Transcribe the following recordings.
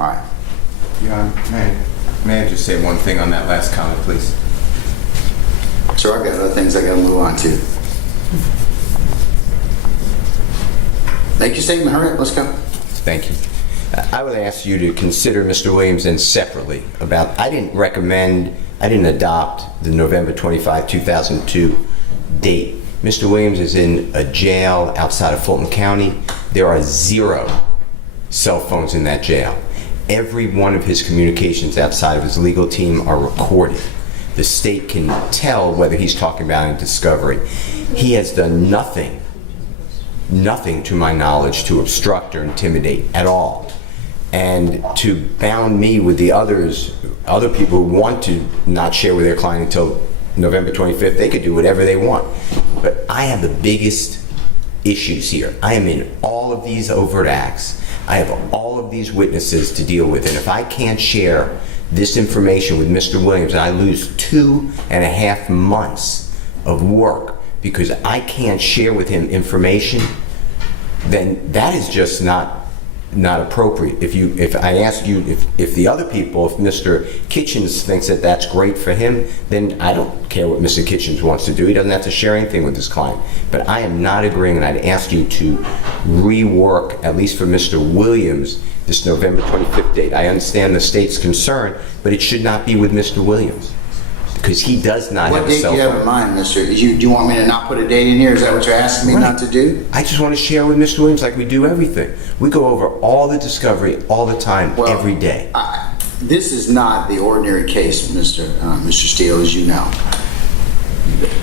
All right. May I just say one thing on that last comment, please? So I've got other things I got to move on to. Make your statement. Hurry up. Let's go. Thank you. I would ask you to consider Mr. Williams and separately about, I didn't adopt the November 25, 2002 date. Mr. Williams is in a jail outside of Fulton County. There are 0 cell phones in that jail. Every one of his communications outside of his legal team are recorded. The state can tell whether he's talking about in discovery. He has done nothing to my knowledge to obstruct or intimidate at all. And to bound me with the other people who want to not share with their client until November 25th, they could do whatever they want. But I have the biggest issues here. I am in all of these overt acts. I have all of these witnesses to deal with. And if I can't share this information with Mr. Williams, and I lose 2.5 months of work because I can't share with him information, then that is just not appropriate. If I ask you, if the other people, if Mr. Kitchens thinks that that's great for him, then I don't care what Mr. Kitchens wants to do. He doesn't have to share anything with his client. But I am not agreeing, and I'd ask you to rework, at least for Mr. Williams, this November 25th date. I understand the state's concern, but it should not be with Mr. Williams, because he does not have a cell phone. What date do you have in mind, Mr.? Do you want me to not put a date in here? Is that what you're asking me not to do? I just want to share with Mr. Williams like we do everything. We go over all the discovery all the time, every day. This is not the ordinary case, Mr. Steele, as you know.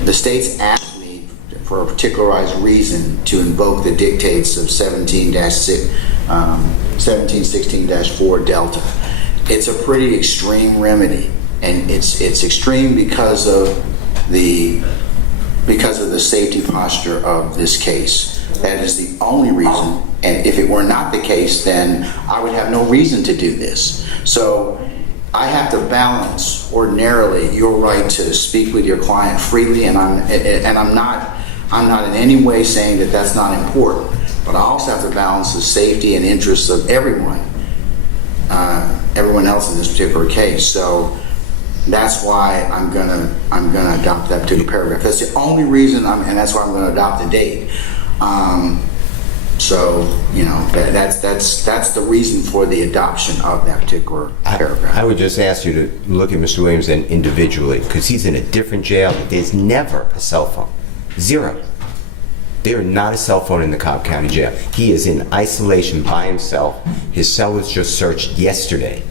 The state's asked me for a particularized reason to invoke the dictates of 1716-4 Delta. It's a pretty extreme remedy. And it's extreme because of the safety posture of this case. That is the only reason. And if it were not the case, then I would have no reason to do this. So I have to balance ordinarily your right to speak with your client freely, and I'm not in any way saying that that's not important. But I also have to balance the safety and interests of everyone else in this particular case. So that's why I'm gonna adopt that particular paragraph. That's the only reason and that's why I'm gonna adopt the date. So you know that's the reason for the adoption of that particular paragraph. I would just ask you to look at Mr. Williams then individually, because he's in a different jail. There's never a cell phone. 0. There is not a cell phone in the Cobb County Jail. He is in isolation by himself. His cell was just searched yesterday.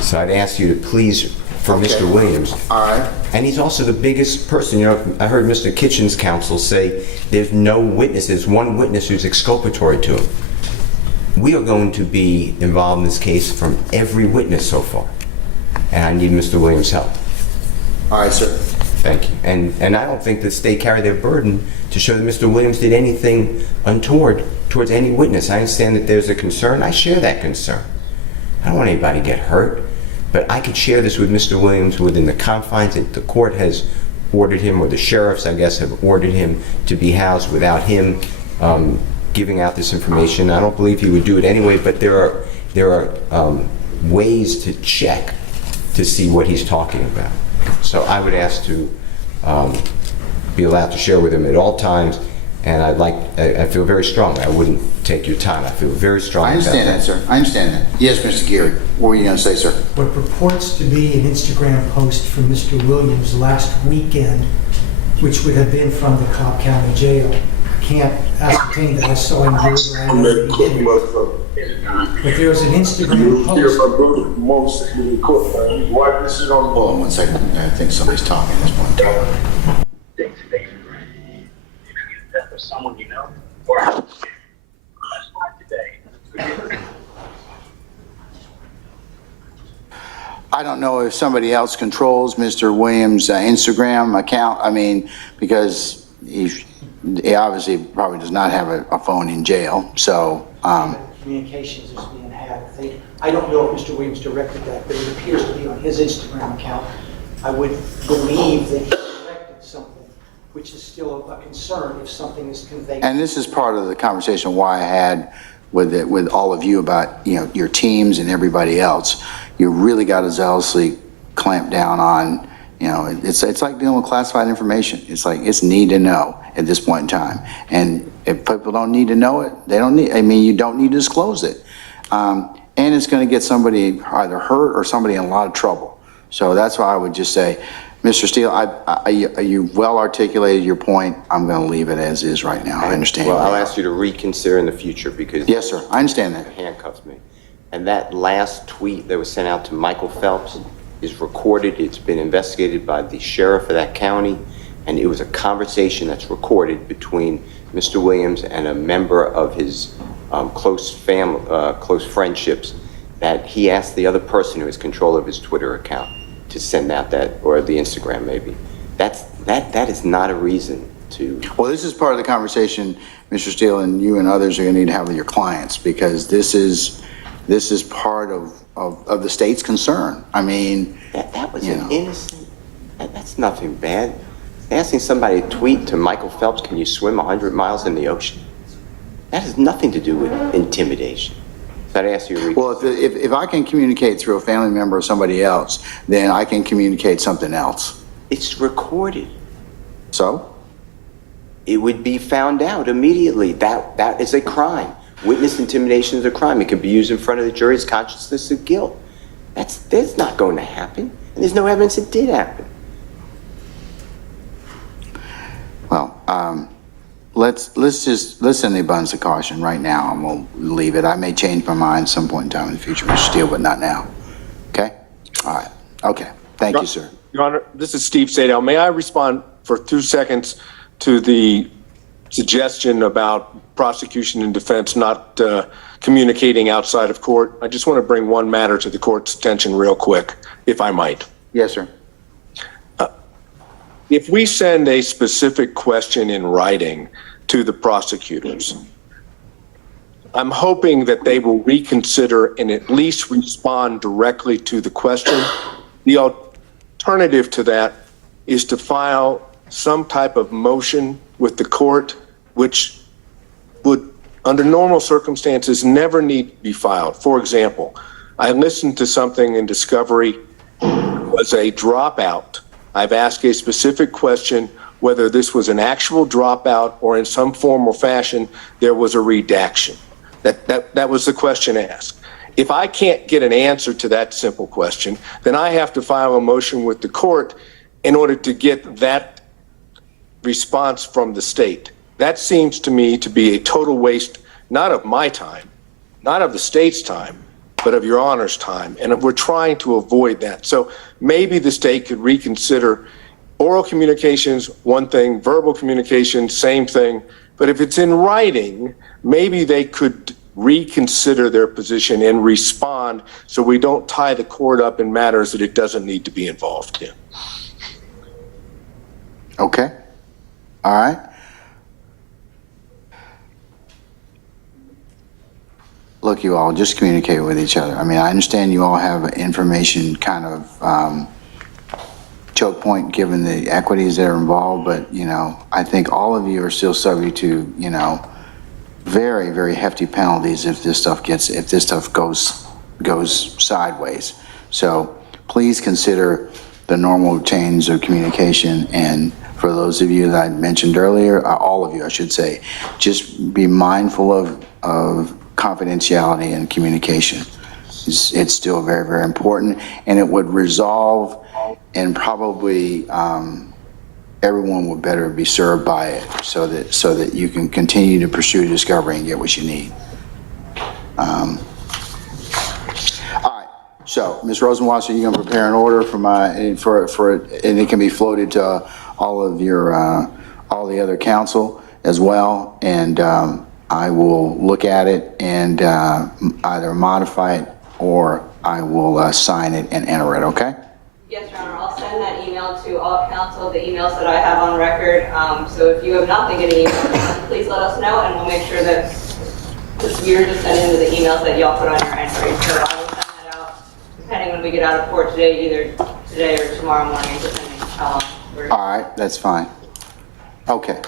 So I'd ask you to please, for Mr. Williams. All right. And he's also the biggest person. You know, I heard Mr. Kitchens' counsel say there's no witness. There's one witness who's exculpatory to him. We are going to be involved in this case from every witness so far. And I need Mr. Williams' help. All right, sir. Thank you. And I don't think the state carried their burden to show that Mr. Williams did anything untoward towards any witness. I understand that there's a concern. I share that concern. I don't want anybody to get hurt. But I could share this with Mr. Williams within the confines that the court has ordered him, or the sheriffs, I guess, have ordered him to be housed without him giving out this information. I don't believe he would do it anyway, but there are ways to check to see what he's talking about. So I would ask to be allowed to share with him at all times. And I feel very strongly. I wouldn't take your time. I feel very strongly about that. I understand that, sir. I understand that. Yes, Mr. Geary. What were you going to say, sir? What purports to be an Instagram post from Mr. Williams last weekend, which would have been from the Cobb County Jail. I can't ascertain that I saw him here. But there was an Instagram post. Hold on 1 second. I think somebody's talking at this point in time. Someone you know, or that's why today. I don't know if somebody else controls Mr. Williams' Instagram account. I mean, because he obviously probably does not have a phone in jail. So communications is being had. I don't know if Mr. Williams directed that, but it appears to be on his Instagram account. I would believe that he directed something, which is still a concern if something is conveyed. And this is part of the conversation why I had with all of you about, your teams and everybody else. You really got to zealously clamp down on, it's like dealing with classified information. It's like, it's need to know at this point in time. And if people don't need to know it, you don't need to disclose it. And it's going to get somebody either hurt or somebody in a lot of trouble. So that's why I would just say, Mr. Steele, you well articulated your point. I'm going to leave it as is right now. I understand. Well, I'll ask you to reconsider in the future because... Yes, sir. I understand that. ...handcuffs me. And that last tweet that was sent out to Michael Phelps is recorded. It's been investigated by the sheriff of that county, and it was a conversation that's recorded between Mr. Williams and a member of his close friendships, that he asked the other person who has control of his Twitter account to send out that, or the Instagram maybe. That is not a reason to... Well, this is part of the conversation, Mr. Steele, and you and others are going to need to have with your clients, because this is part of the state's concern. I mean... That was an innocent... That's nothing bad. Asking somebody to tweet to Michael Phelps, can you swim 100 miles in the ocean? That has nothing to do with intimidation. So I'd ask you to Well, if I can communicate through a family member or somebody else, then I can communicate something else. It's recorded. So? It would be found out immediately. That is a crime. Witness intimidation is a crime. It can be used in front of the jury's consciousness of guilt. That's not going to happen. And there's no evidence it did happen. Well, let's send the abundance of caution right now, and we'll leave it. I may change my mind at some point in time in the future, Mr. Steele, but not now. Okay? All right. Okay. Thank you, sir. Your Honor, this is Steve Sadell. May I respond for 2 seconds to the suggestion about prosecution and defense not communicating outside of court? I just want to bring one matter to the court's attention real quick, if I might. Yes, sir. If we send a specific question in writing to the prosecutors, I'm hoping that they will reconsider and at least respond directly to the question. The alternative to that is to file some type of motion with the court, which would, under normal circumstances, never need to be filed. For example, I listened to something in discovery was a dropout. I've asked a specific question whether this was an actual dropout or in some form or fashion there was a redaction. That was the question asked. If I can't get an answer to that simple question, then I have to file a motion with the court in order to get that response from the state. That seems to me to be a total waste, not of my time, not of the state's time, but of your Honor's time. And we're trying to avoid that. So maybe the state could reconsider oral communications, one thing, verbal communication, same thing. But if it's in writing, maybe they could reconsider their position and respond so we don't tie the court up in matters that it doesn't need to be involved in. Okay. All right. Look, you all, just communicate with each other. I mean, I understand you all have information kind of choke point given the equities that are involved, but, I think all of you are still subject to, very, very hefty penalties if this stuff goes sideways. So please consider the normal chains of communication, and for those of you that I mentioned earlier, all of you, I should say, just be mindful of confidentiality and communication. It's still very, very important, and it would resolve, and probably everyone would better be served by it, so that you can continue to pursue discovery and get what you need. All right. So, Ms. Rosenwasser, you're gonna prepare an order for it, and it can be floated to all of your all the other council as well, and I will look at it and either modify it or I will sign it and enter it, okay? Yes, Your Honor. I'll send that email to all council, the emails that I have on record. So if you have not been getting emails, please let us know, and we'll make sure that we're just sending the emails that y'all put on your entry. So I will send that out, depending when we get out of court today, either today or tomorrow morning, depending how long we're... All right, that's fine. Okay.